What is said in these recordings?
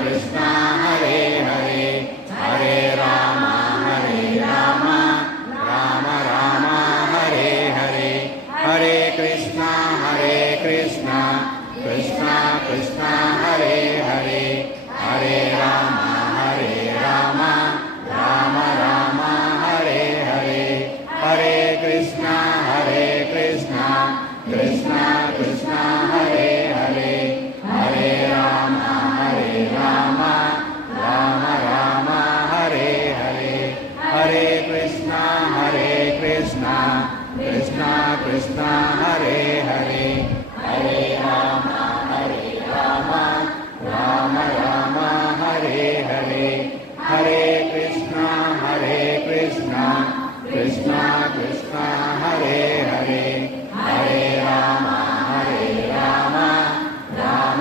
Krishna Hare Hare Hare Ram Ram Ram Hare Hare Hare Krishna Krishna Krishna Hare Hare Hare Ram Ram Ram Hare Hare Hare Krishna Krishna Krishna Hare Hare Hare Ram Ram Hare Hare Hare Krishna Krishna Krishna Hare Hare Hare Ram Ram Hare Hare Hare Krishna Krishna Krishna Hare Hare Hare Ram Ram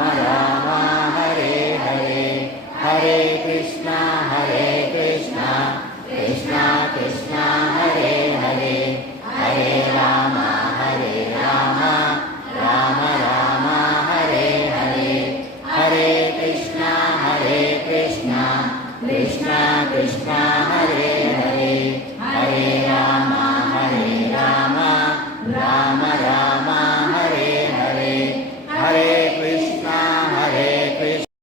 Hare Hare Hare Krishna Krishna Krishna Hare Hare Hare Ram Ram Hare Hare Hare Krishna Krishna Krishna